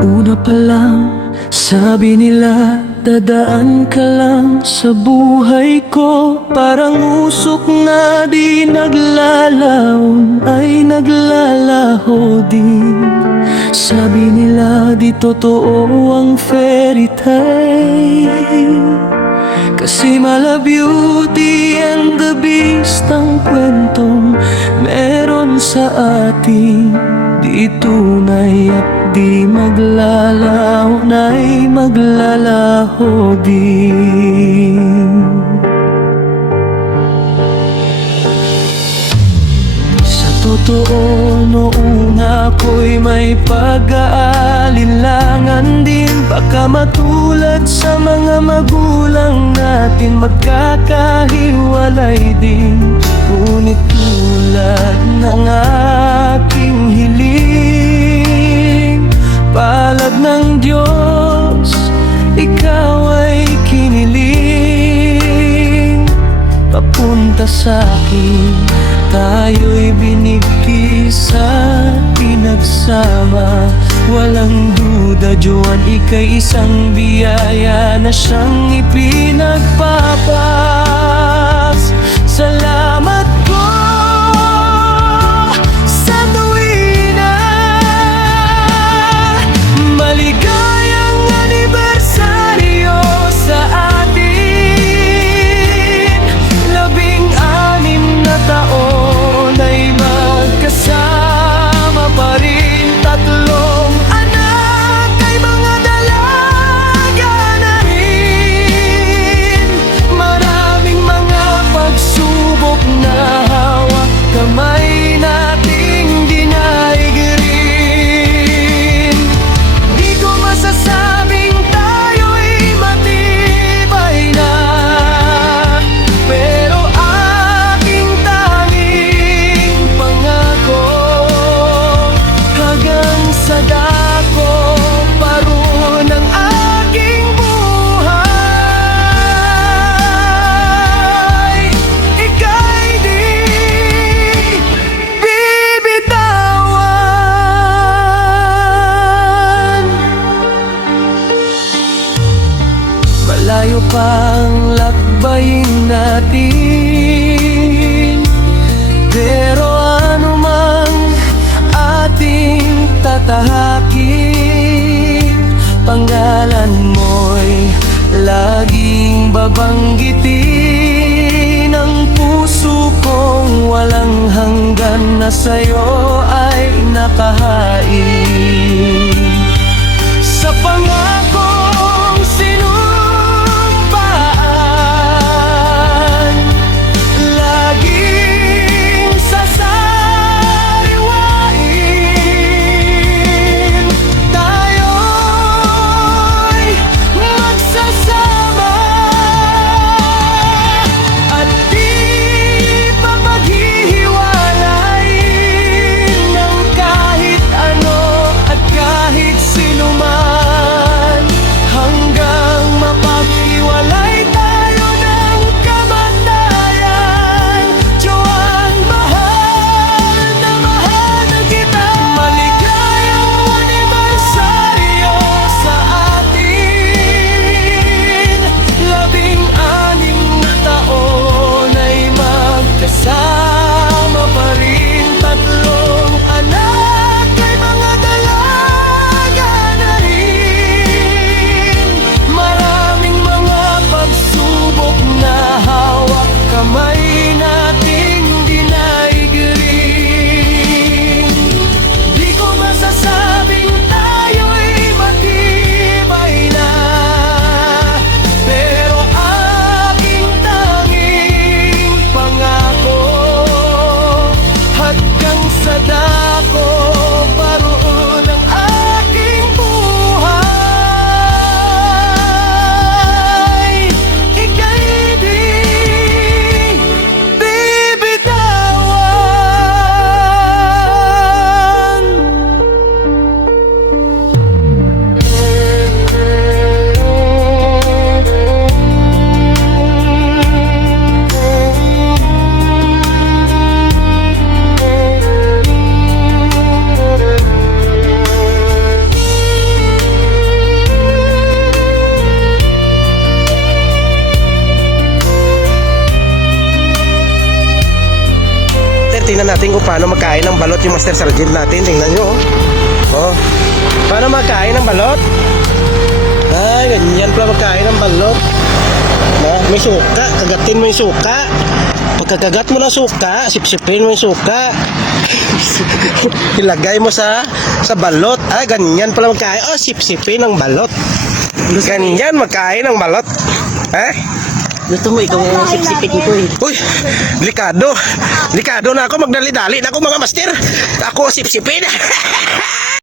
Una pa lang, sabi nila, dadaan ka lang sa buhay ko. Parang usok na di naglalaon ay naglalaho din. Sabi nila di totoo ang fairy tale, kasi mala Beauty and the Beast ang kwentong meron sa atin. Di tunay at di maglalaho na'y maglalaho din. Sa totoo, noong ako'y may pag-aalinlangan din, baka matulad sa mga magulang natin magkakahiwalay din. Ngunit tulad ng aking hiling, palad ng Diyos, ikaw ay kiniling. Papunta sa'kin, tayo'y binigkis at pinagsama. Walang duda, Diyon, ika'y isang biyaya na siyang ipinagpapas. Salamat po sa tuwina, maligayang anibersaryo sa atin. 16 na taon ay magkasama pa rin. 3 anak ay mga dalaga na rin. Maraming mga pagsubok na hawak kamay nating dinaigrin. Di ko masasabing tayo'y matibay na, pero aking tanging pangako, hanggang sa dako paron ang aking buhay, ika'y di bibitawan. Malayo pang lakbayin natin, pero ano mang ating tatahakin, pangalan mo'y laging babanggitin. Ang puso kong walang hanggan na sa'yo ay nakahain. Sa pangakong sinumpaan, laging sasariwain. Tayo'y magsasama at di pa maghihiwalayin ng kahit ano at kahit sino man. tingnan natin kung paano magkain ng balot yung Master Sergeant natin. Tingnan nyo. Oh. Paano magkain ng balot? Ay, ganyan pala magkain ng balot. Na, may suka. Kagatin mo yung suka. Pagkakagat mo ng suka, sipsipin mo yung suka. Ilagay mo sa balot. Ay, ganyan pala magkain. Oh, sipsipin ng balot. Ganyan magkain ng balot. Eh? Gusto mo ikaw ang sipsipin ko eh. Uy, delikado. Delikado na ako. Magdali-dali na ako mga master. Ako sipsipin.